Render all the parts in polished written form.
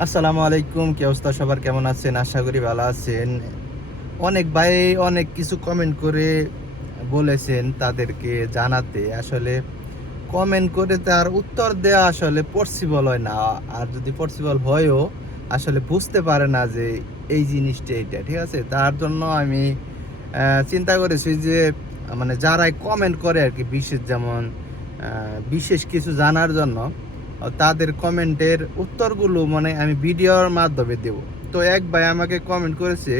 আসসালামু আলাইকুম, কি অবস্থা সবার? কেমন আছেন? আশা করি ভালো আছেন। অনেক ভাই অনেক কিছু কমেন্ট করে বলেছেন তাদেরকে জানাতে। আসলে কমেন্ট করে তার উত্তর দেওয়া আসলে পসিবল হয় না। আর যদি পসিবল হয়ও আসলে বুঝতে পারে না যে এই জিনিসটা এইটা, ঠিক আছে? তার জন্য আমি চিন্তা করেছি যে মানে যারাই কমেন্ট করে আর কি, বিশেষ কিছু জানার জন্য তাদের কমেন্টের উত্তরগুলো মানে আমি ভিডিওর মাধ্যমে দেব। তো এক ভাই আমাকে কমেন্ট করেছে,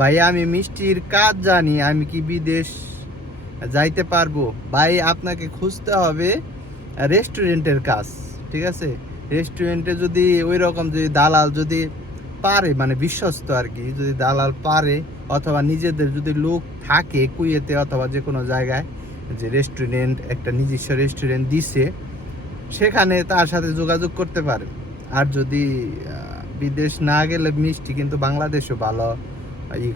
ভাই আমি মিষ্টির কাজ জানি, আমি কি বিদেশ যাইতে পারবো? ভাই আপনাকে খুঁজতে হবে রেস্টুরেন্টের কাজ, ঠিক আছে? রেস্টুরেন্টে যদি ওই রকম যদি দালাল যদি পারে, মানে বিশ্বস্ত আর কি, যদি দালাল পারে অথবা নিজেদের যদি লোক থাকে কুয়েতে অথবা যে কোনো জায়গায়, যে রেস্টুরেন্ট একটা নিজস্ব রেস্টুরেন্ট দিছে, সেখানে তার সাথে যোগাযোগ করতে পারেন। আর যদি বিদেশ না গেলে মিষ্টি কিন্তু বাংলাদেশও ভালো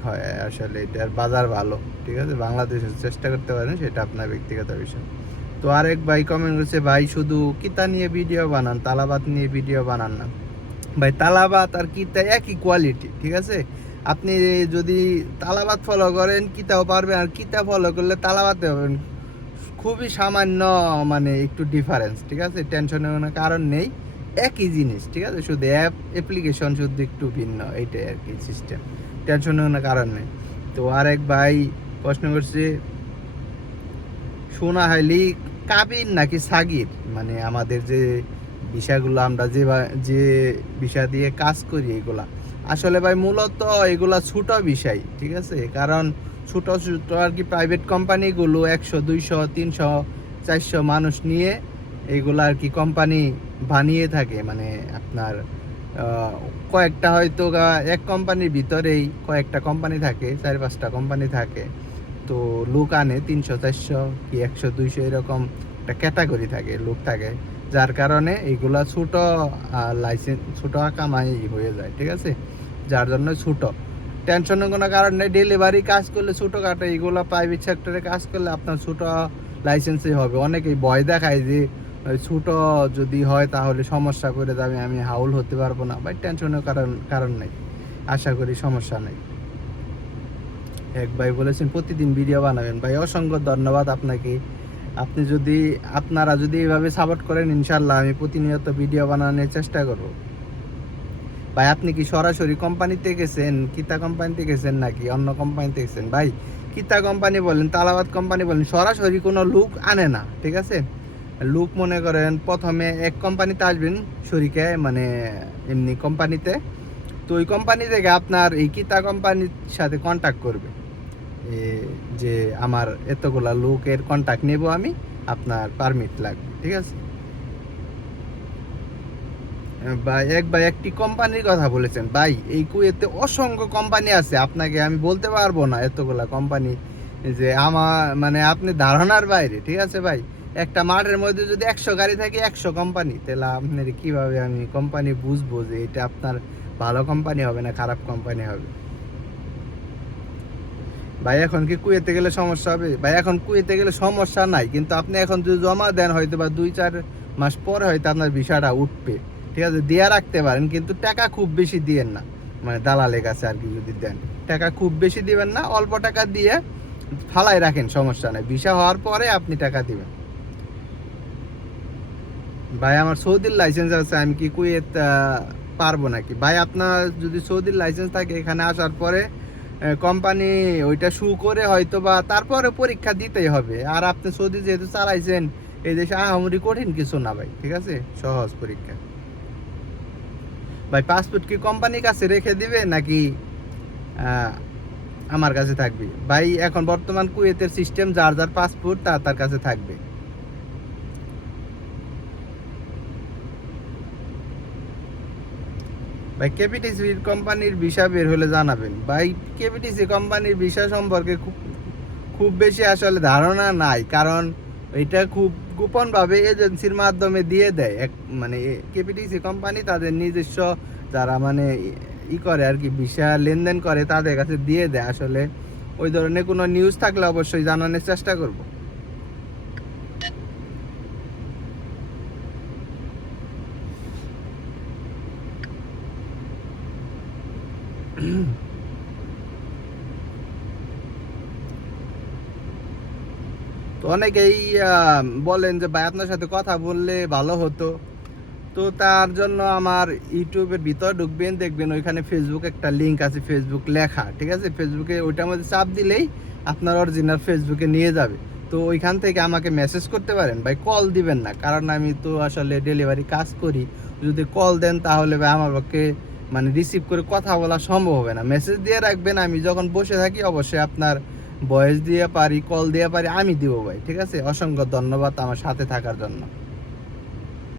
হয়, আসলে এটার বাজার ভালো, ঠিক আছে? বাংলাদেশের চেষ্টা করতে পারেন, সেটা আপনার ব্যক্তিগত বিষয়। তো আরেক ভাই কমেন্ট করছে, ভাই শুধু কিতা নিয়ে ভিডিও বানান, তালাবাত নিয়ে ভিডিও বানান না। ভাই তালাবাত আর কিতা একই কোয়ালিটি, ঠিক আছে? আপনি যদি তালাবাত ফলো করেন কিতাও পারবেন, আর কিতা ফলো করলে তালাবাতে হবেন, খুবই সামান্য, মানে একটু ডিফারেন্স, ঠিক আছে? টেনশনের কোনো কারণ নেই, একই জিনিস, ঠিক আছে? শুধু অ্যাপ্লিকেশন শুধু একটু ভিন্ন, এইটাই আর কি সিস্টেম। টেনশনের কোনো কারণ নেই। তো আরেক ভাই প্রশ্ন করছে, সোনাহালি কাবির নাকি সাগির, মানে আমাদের যে বিষয়গুলো আমরা যে বিষয় দিয়ে কাজ করি এগুলা আসলে ভাই মূলত এগুলা ছোট বিষয়, ঠিক আছে? কারণ ছোট ছোট আর কি প্রাইভেট কোম্পানিগুলো 100 200 300 400 মানুষ নিয়ে এগুলা আর কি কোম্পানি বানিয়ে থাকে। মানে আপনার কয়েকটা হয়তো এক কোম্পানির ভিতরেই কয়েকটা কোম্পানি থাকে, 4 5টা কোম্পানি থাকে। তো লোক আনে 300 400 কি 100 200 এরকম একটা ক্যাটাগরি থাকে, লোক থাকে, যার কারণে এগুলা ছোট লাইসেন্স ছোট কামাই হয়ে যায়, ঠিক আছে? যার জন্য ছোট, টেনশনের কোনো কারণ নেই। ডেলিভারি কাজ করলে ছোটোখাটো, এইগুলো প্রাইভেট সেক্টরে কাজ করলে আপনার ছোট লাইসেন্সই হবে। অনেকেই ভয় দেখায় যে ছোট যদি হয় তাহলে সমস্যা করে যাবে, আমি হাউল হতে পারবো না। ভাই টেনশনের কারণ নেই, আশা করি সমস্যা নেই। এক ভাই বলেছেন প্রতিদিন ভিডিও বানাবেন। ভাই অসংখ্য ধন্যবাদ আপনাকে। আপনারা যদি এইভাবে সাপোর্ট করেন, ইনশাল্লাহ আমি প্রতিনিয়ত ভিডিও বানানোর চেষ্টা করব। ভাই আপনি কি সরাসরি কোম্পানিতে গেছেন, কিতা কোম্পানিতে গেছেন নাকি অন্য কোম্পানিতে গেছেন? ভাই কিতা কোম্পানি বলেন, তালাবাদ কোম্পানি বলেন, সরাসরি কোনো লোক আনে না, ঠিক আছে? লোক মনে করেন প্রথমে এক কোম্পানিতে আসবেন শরিকে, মানে এমনি কোম্পানিতে। তো ওই কোম্পানি থেকে আপনার এই কিতা কোম্পানির সাথে কন্ট্যাক্ট করবে, যে আমার এতগুলা লোকের কন্ট্যাক্ট নেব আমি, আপনার পারমিট লাগবে, ঠিক আছে? ভাই একটি কোম্পানির কথা বলেছেন। ভাই এই কুয়েতে অসংখ্য কোম্পানি আছে, আপনাকে আমি বলতে পারবো না এতগুলা কোম্পানি, যে আমার মানে আপনি ধারণার বাইরে, ঠিক আছে ভাই? একটা মাঠের মধ্যে যদি 100 গাড়ি থাকে, 100 কোম্পানি, তাহলে আপনার কিভাবে আমি কোম্পানি বুঝবো যে এটা আপনার ভালো কোম্পানি হবে না খারাপ কোম্পানি হবে? ভাই এখন কি কুয়েতে গেলে সমস্যা হবে? ভাই এখন কুয়েতে গেলে সমস্যা নাই, কিন্তু আপনি এখন যদি জমা দেন হয়তো বা 2 4 মাস পরে হয়তো আপনার ভিসাটা উঠবে, ঠিক আছে? দিয়ে রাখতে পারেন, কিন্তু টাকা খুব বেশি দিয়েন না, মানে দালালের কাছে আর কি। যদি দেন টাকা খুব বেশি দিবেন না, অল্প টাকা দিয়ে ফালাই রাখেন, সমস্যা নাই, ভিসা হওয়ার পরে আপনি টাকা দিবেন। ভাই আমার সৌদির লাইসেন্স আছে, আমি কি কুয়েত পারবো নাকি? ভাই আপনার যদি সৌদির লাইসেন্স থাকে, এখানে আসার পরে কোম্পানি ওইটা শু করে হয়তো বা তারপরে পরীক্ষা দিতেই হবে। আর আপনি সৌদি যেহেতু চালাইছেন, এই দেশে আহামরি কঠিন কিছু না ভাই, ঠিক আছে? সহজ পরীক্ষা। ভাই পাসপোর্ট কি কোম্পানির কাছে রেখে দিবে নাকি আহ, আমার কাছে থাকবে? ভাই এখন বর্তমান কুয়েতের সিস্টেম, যার যার পাসপোর্ট তার কাছে থাকবে। ভাই কেপিটিসি কোম্পানির ভিসা বের হলে জানাবেন। ভাই কেপিটিসি কোম্পানির ভিসা সম্পর্কে খুব খুব বেশি আসলে ধারণা নাই, কারণ এটা খুব গোপনভাবে এজেন্সির মাধ্যমে দিয়ে দেয় এক, মানে কেপিটিসি কোম্পানি তাদের নিজস্ব যারা মানে করে আর কি, ভিসা লেনদেন করে তাদের কাছে দিয়ে দেয়। আসলে ওই ধরনের কোনো নিউজ থাকলে অবশ্যই জানানোর চেষ্টা করব। তো অনেকেই বলেন যে ভাই আপনার সাথে কথা বললে ভালো হতো। তো তার জন্য আমার ইউটিউবের ভিতর ঢুকবেন, দেখবেন ওইখানে ফেসবুক একটা লিঙ্ক আছে, ফেসবুক লেখা, ঠিক আছে? ফেসবুকে ওইটার মধ্যে চাপ দিলেই আপনার অরিজিনাল ফেসবুকে নিয়ে যাবে। তো ওইখান থেকে আমাকে মেসেজ করতে পারেন ভাই, কল দিবেন না, কারণ আমি তো আসলে ডেলিভারি কাজ করি। যদি কল দেন তাহলে ভাই আমার পক্ষে মানে রিসিভ করে কথা বলা সম্ভব হবে না। মেসেজ দিয়ে রাখবেন, আমি যখন বসে থাকি অবশ্যই আপনার ভয়েস দিয়ে পারি, কল দিয়ে পারি, আমি দিব ভাই, ঠিক আছে? অসংখ্য ধন্যবাদ আমার সাথে থাকার জন্য।